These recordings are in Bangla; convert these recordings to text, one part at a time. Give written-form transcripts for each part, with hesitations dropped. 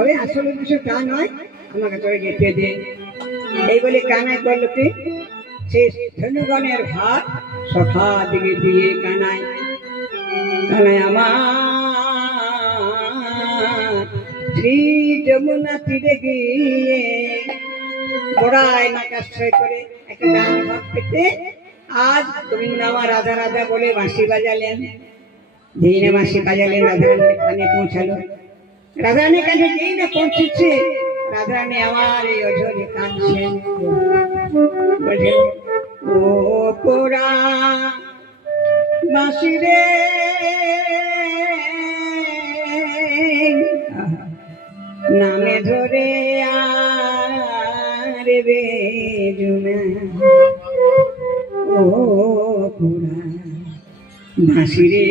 তবে আসল উদ্দেশ্য তা নয়, আমাকে তোরে যেতে দে। এই বলে কানাই করলো কি, সেই ধনুগণের ভাত সখা দিকে দিয়ে কানাই আমার শ্রী যমুনা তীরে গিয়ে গোড়ায় নাকাশ্রয় করে একটা গান ভাব পেতে আজ গোবিন্দ আমার রাধা রাধা বলে বাঁশি বাজালেন। যেই না বাঁশি বাজালেন রাধারানীর কানে পৌঁছালো। রাধারানীর কাছে যেই না পৌঁছেছে, রাধারানী আমার এই অঝরে কাঁদছেন, বলছেন ও পোড়া বাঁশি রে নামে ধরে আর বেজুনা, ও পোড়া বাঁশি রে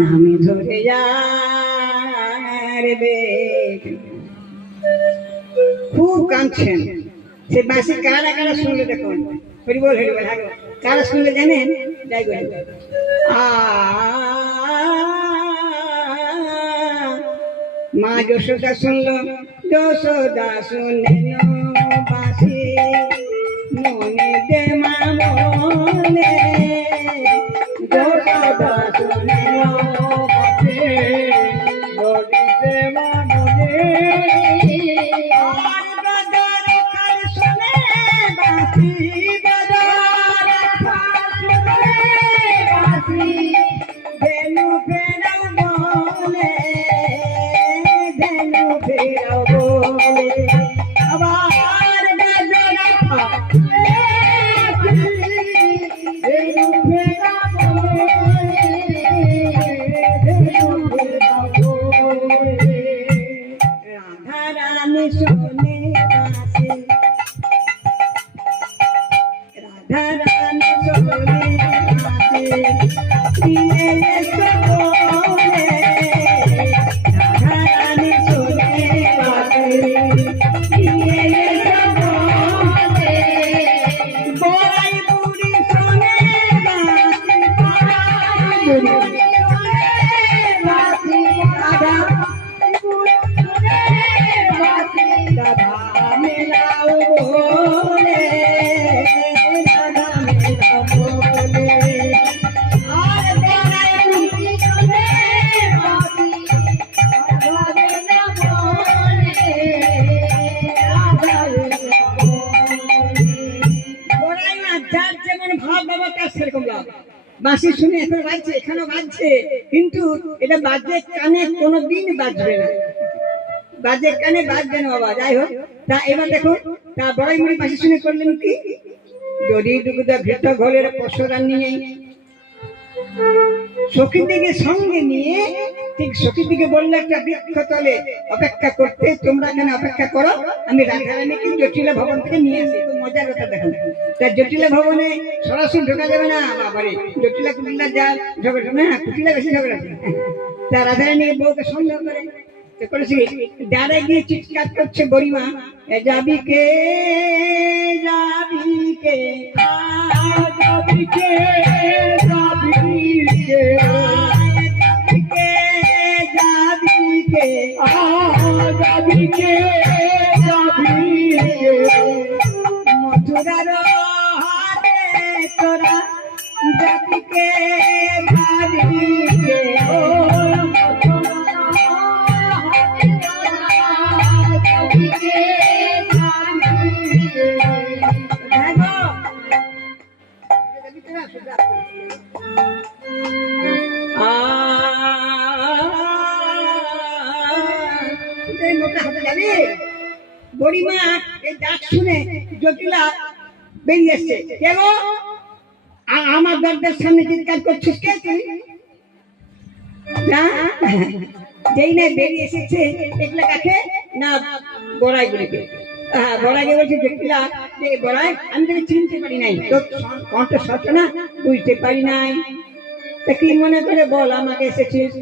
নামে ধরে আর বেজুনা। খুব কাঁদছেন। সে বাঁশি কারা কারা শুনলে দেখুন, হরিবল হরিবল, কারা শুনলে জানেন? যাই বলেন, মা যশোদা শুনলো, যশোদা শুনলেন বাঁশি মনে দে মা মনে, যশোদা শুনলেন বাঁশি মনে দে মা মনে, আর বাজার খাল শুনে বাঁশি বাজার খাল শুনে বাঁশি ধেনু ফেরাও বলে, ধেনু ফেরাও বলে, আবার বাজার খাল ধেনু ফেরাও বলে, ধেনু ফেরাও বলে। রাধারানী শোনে বাঁশি, রাধারানী শোনে বাঁশি দিয়ে এসো বলে, রাধারানী শোনে বাঁশি দিয়ে এসো বলে, বড়াই বুড়ি শোনে বাঁশি, বড়াই বুড়ি শোনে বাঁশি, রাধা রাধা মেলাও বলে, রাধা মেলাও বলে, আর বড়াই বুড়ি শোনে বাঁশি, রাধা মেলাও বলে, রাধা মেলাও বলে। বড়াই না, যার যেমন ভাব বাবা তার সেরকম লাভ। বাঁশি শুনে এখন বাজছে, এখানেও বাজছে, কিন্তু এটা বাজে কানে কোনোদিন বাজবে না, বাজে কানে বাজবে না বাবা। যাই হোক, তা এবার দেখো, তা বড়াই মুড়ি বাঁশি শুনে করলেন কি, যদি দুগুদা ঘৃত ঘরের পশুরা নিয়ে সখীর দিকে সঙ্গে নিয়ে, ঠিক সখীর দিকে বললে একটা বৃক্ষ তলে অপেক্ষা করতে, তোমরা এখানে অপেক্ষা করো, আমি রাধারানীকে জটিলা ভবন থেকে নিয়ে আসি। তো মজার কথা দেখো, তা জটিলা ভবনে সরাসরি ঢোকা যাবে না বাবারে, জটিলা কুটিলা যা ঝগড়া না, কুটিলা বেশি ঝগড়া। তা রাধারানী বউকে সন্দেহ করে করেছি, ডারে গিয়ে চিৎকার করছে বড়িমা, যাবি কে যাবি কে যাবি কে যাবি কে যাবি কে যাবি কে যাবি কে, মথুরার হাতে তোরা যাবি কে যাবি কে, ও বড়িমা এই ডাক শুনে জটিলা বেরিয়ে এসছে, কেন আমার দরজার সামনে চিৎকার করছিস কে তুই? যেই না বেরিয়ে এসেছে, দেখলে কাকে না বড়াই গুলিকে। হ্যাঁ, বড়াইকে বলছে জটিলা, বড়াই আমি তোকে চিনতে পারি নাই, তোর কণ্ঠ সত্য না বুঝতে পারি নাই, তা কি মনে করে বল আমাকে এসেছিস?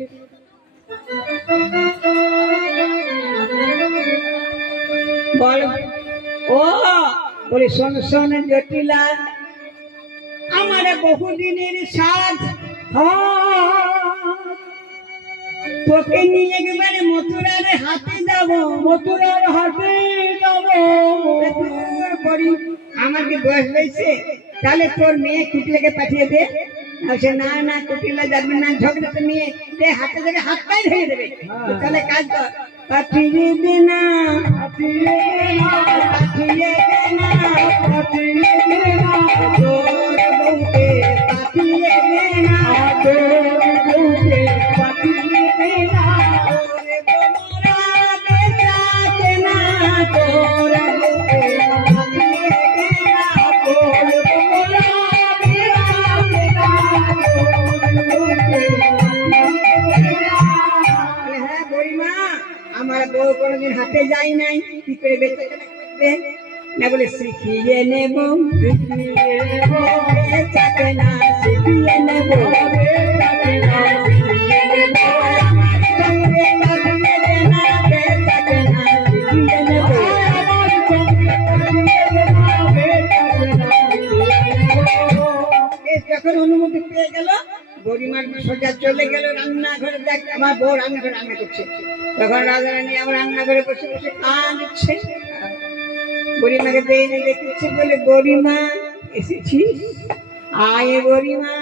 বল। ও বলে শোন শোন জটিলা, আমার বহুদিনের সাধ তোকে নিয়ে একবারে মথুরার হাটে যাব। মথুরার হাটে যাব। বড়ি আমার কি বয়স হয়েছে, তাহলে তোর মেয়ে কুটিলাকে পাঠিয়ে দে। বলছে না না কুটিলা যাবে না, ঝগড়াতে নিয়ে হাতে দেবে, হাতটাই ভেঙে দেবে। তাহলে কাজ কর, পাঠিয়ে দে না, পাঠিয়ে দে না, পাঠিয়ে দে না, পাঠিয়ে দে না, তোর বউকে পাঠিয়ে দে না, তোর বউকে পাঠিয়ে দে না। ওরে বোমরা বেচাকে না, তোর বউকে পাঠিয়ে দে না, তোর বউরা বেচাকে না, তোর বউকে পাঠিয়ে দে না। হ্যাঁ বড়িমা, আমার বউ কোনোদিন হাটে যাই নাই, কি করে বেঁচে থাকবে? না বলে শিখিয়ে নেব, শিখিয়ে নেব, বেচাকে না শিখিয়ে নেব, বেচাকে না শিখিয়ে নেব। আমার সঙ্গে পাঠিয়ে দে না, বেচাকে না শিখিয়ে নেব। আমার সঙ্গে পাঠিয়ে দে না, বেচাকে না শিখিয়ে নেব। যখন অনুমতি পেয়ে গেল, গরিমার সোজা চলে গেল রান্নাঘরে। দেখ আমার বউ রান্নাঘরে রান্না করছে, তখন রাজারানী আমার রান্নাঘরে বসে বসে কাঁদছে। গরিমাকে দেখে দেখছে, বলে গরিমা এসেছিস? আয় গরিমা,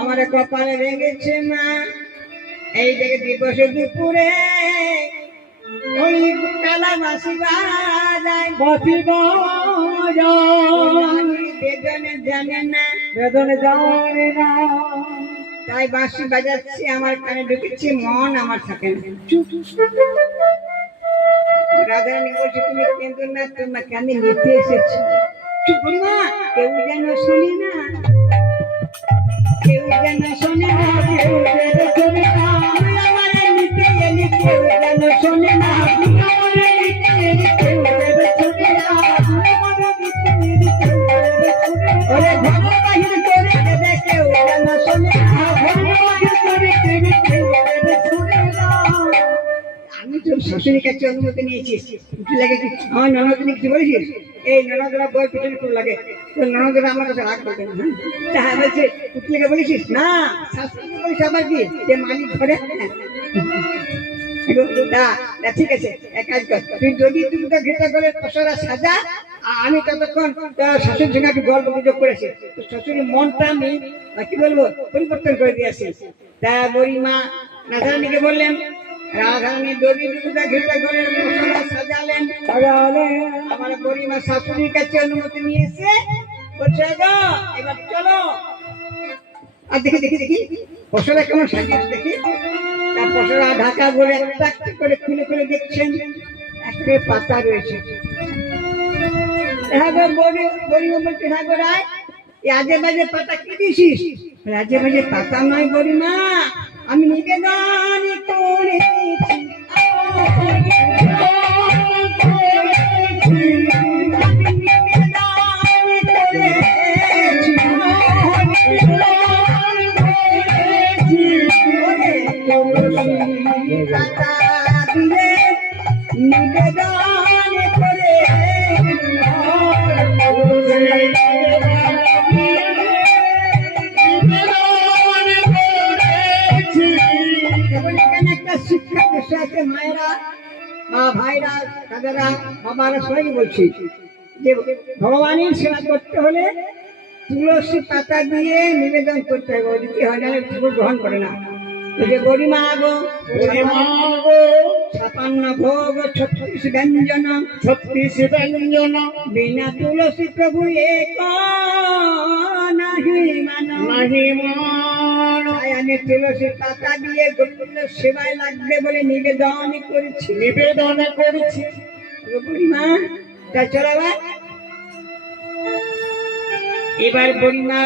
আমার কপালে লেগেছে মা। এই দেখে দিবসে দুপুরে ওই কালা মাসি বাজায়, বাঁশি বাজায়, বেদনে জানে না, বেদনে জানে না, তাই বাঁশি বাজাচ্ছি, আমার কানে ঢুকেছে, মন আমার থাকে না। রাধারানী বলছে তুমি কেঁদো না, তোমার কানে নিতে এসেছি। চুপ করি মা, কেউ যেন শোনে না, কেউ যেন শোনে না, কেউ যেন শোনে না, তুই আমারে নিতে এলি, কেউ যেন শোনে না, তুই আমারে নিতে এলি, কেউ যেন শোনে না, তুই আমারে নিতে এলি, কেউ যেন শোনে না। ওরে ঘর বাহির করে দেবে, কেউ যেন শোনে না, ঘর বাহির করে দেবে, কেউ যেন শোনে না। আমি তোর শ্বশুরের কাছে অনুমতি নিয়েছিস, কি লাগে কি আমার ননদিনী কিছু বলেছিস? এই ননদরা বই পিছনে খুব লাগে, তোর ননদরা আমার কাছে রাগ করবে না। হ্যাঁ বলছে পুতলিকে বলেছিস? না, শাশুড়িকে বলিস আবার কি, যে মালিক ঘরে। ঠিক আছে, এক কাজ কর, তুই যদি দুটো ঘেটা করে পশরা সাজা, আর আমি ততক্ষণ শাশুড়ির সঙ্গে একটু গল্প গুজব করেছি, তোর শ্বশুরের মনটা আমি কি বলবো পরিবর্তন করে দিয়েছি। তা বড়িমা রাধারানীকে বললেন, রাধারানী দড়ি দুটা ঘেটা করে পশরা সাজালেন। আমার বড়িমা শাশুড়ির কাছে অনুমতি নিয়েছে, বলছে গো এবার চলো। আর দেখি দেখি দেখি পশরা কেমন সাজিয়েছে দেখি। তার পশরা ঢাকা বলে একটা একটা করে খুলে খুলে দেখছেন, একটা পাতা রয়েছে। হ্যাঁ গো বড়িমা বলছে, হ্যাঁ গো রায়, এই আজে বাজে পাতা কি দিছিস? আজে বাজে পাতা নয় বড়িমা, আমি নিবেদন করেছি, নিবেদন করে একটা শিক্ষা বিষয় আছে। মায়েরা বা ভাইরা দাদারা বাবারা সবাই বলছি যে ভগবানের সেবা করতে হলে তুলসী পাতা দিয়ে নিবেদন করতে হবে, ওদিকে হয় না ঠাকুর গ্রহণ করে না। যে গরিমা গো 56 ভোগ 36 ব্যঞ্জন, 36 ব্যঞ্জন, বিনা তুলসী প্রভু এক নাহি মান, নাহি মান। তাই আমি তুলসী পাতা দিয়ে গোবিন্দের সেবায় লাগবে বলে নিবেদন করেছি, নিবেদন করেছি। গরিমা তাই চলাবা। এবার গরিমা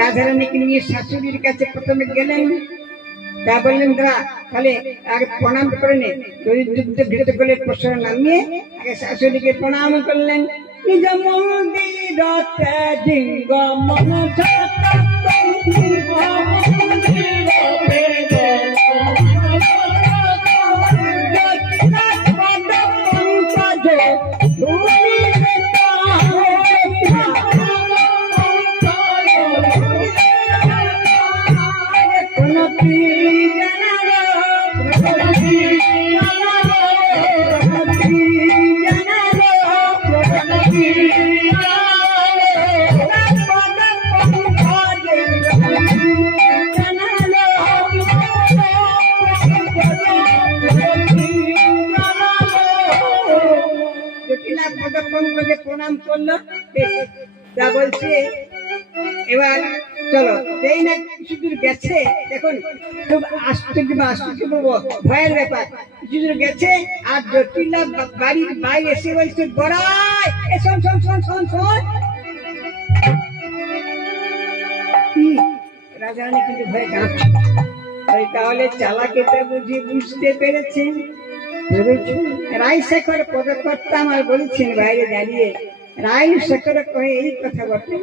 রাধারানীকে নিয়ে শাশুড়ির কাছে প্রথমে গেলেন। তা বললেন দাদা তাহলে আগে প্রণাম করে নে, যুদ্ধ ঘৃত করলে প্রশ্ন নামিয়ে আগে শাশুড়িকে প্রণাম করলেন। নিজ মন্দিরতে জিঙ্গ মন আমাকে প্রণাম করলো, বেশ, তা বলছে এবার চলো। এই না কিছু দূর গেছে, দেখুন খুব আশ্চর্য বা আশ্চর্য বলবো, ভয়ের ব্যাপার। কিছু দূর গেছে আর জটিলা বাড়ির বাইরে এসে বলছে, গড়াই এ শোন শোন শোন শোন শোন। কি? রাজারানী কিন্তু ভয়ে কাঁপছে। তাহলে চালাকেটা বুঝতে পেরেছেন। রায়শেখর পদকর্তা আমার বলেছেন বাইরে দাঁড়িয়ে, রায়শেখর কয়ে এই কথা বটে,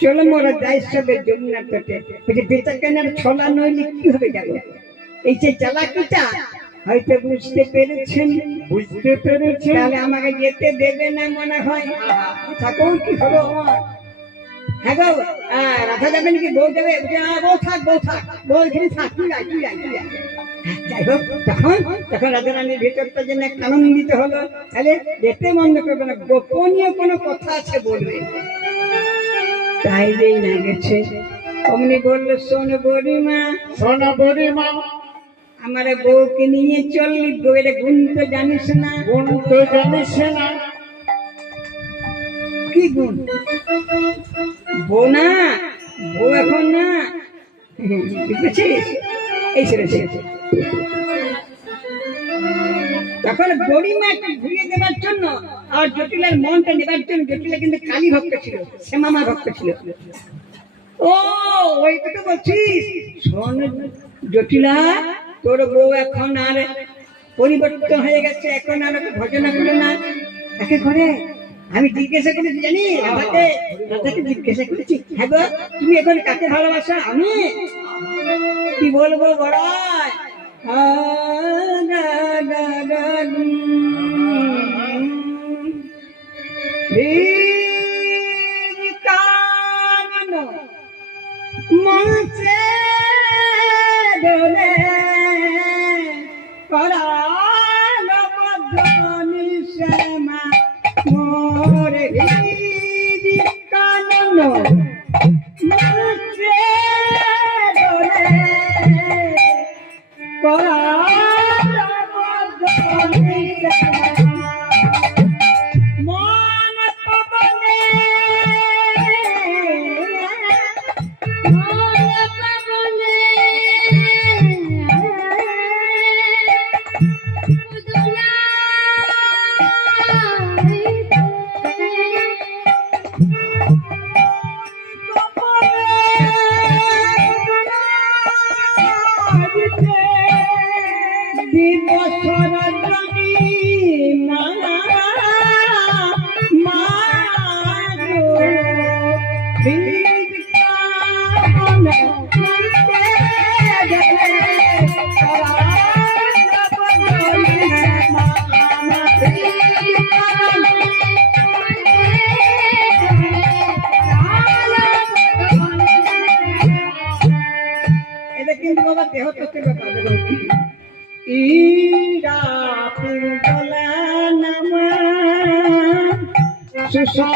চলো মোরা যাই সবে যমুনা তটে। বেচা কেনার ছলা নইলে কি হবে যাব। এই যে চালাকিটা হয়তো বুঝতে পেরেছেন, বুঝতে পেরেছেন। তাহলে আমাকে যেতে দেবে না মনে হয়। ঠাকুর কি হলো আমার? হ্যাঁ গো, রাধা যাবে নাকি? বউ যাবে? বউ থাক, বউ থাক, বউ এখানে থাক, তুই আয়, তুই আয়, তুই আয়। যাই হোক, তখন রাধারানীর ভেতরটা যেন আনন্দিত হলো। তাহলে যেতে বন্ধ করবে না, গোপনীয় কোনো কথা আছে বলবে। তাই যেই না গেছে, অমনি বললো, শোন বড়িমা, সোনা বুড়িমা, আমার বউকে নিয়ে চললি, বউয়ের গুণ তো জানিস না। কোন তো জানিস না। কি গুণ? বউ না, বউ এখন না, বুঝেছিস? এই ছেড়েছে। তখন গরিমাকে ঘুরিয়ে দেবার জন্য আর জটিলার মনটা নেবার জন্য, জটিলা কিন্তু কালী ভক্ত ছিল, শ্যামা ভক্ত ছিল। ও ওইটা তো বলছিস। শোন জটিলা, তোর বউ এখন আর পরিবর্তন হয়ে গেছে, এখন আর ভজনা করে না, তাকে করে। আমি জিজ্ঞাসা করেছি, জানি রাধাকে, রাধাকে জিজ্ঞাসা করেছি, হ্যাঁ গো তুমি এখন কাকে ভালোবাসো? আমি কি বলবো বড়াই, মনসে দোলে করাল বদনি শ্যামা মোরে কানন মনসে দোলে করাল বদনি শ্যামা মন পবনে দেহ তত্ত্বের ব্যাপার। ইরা পিঙ্গলা নামা সুসা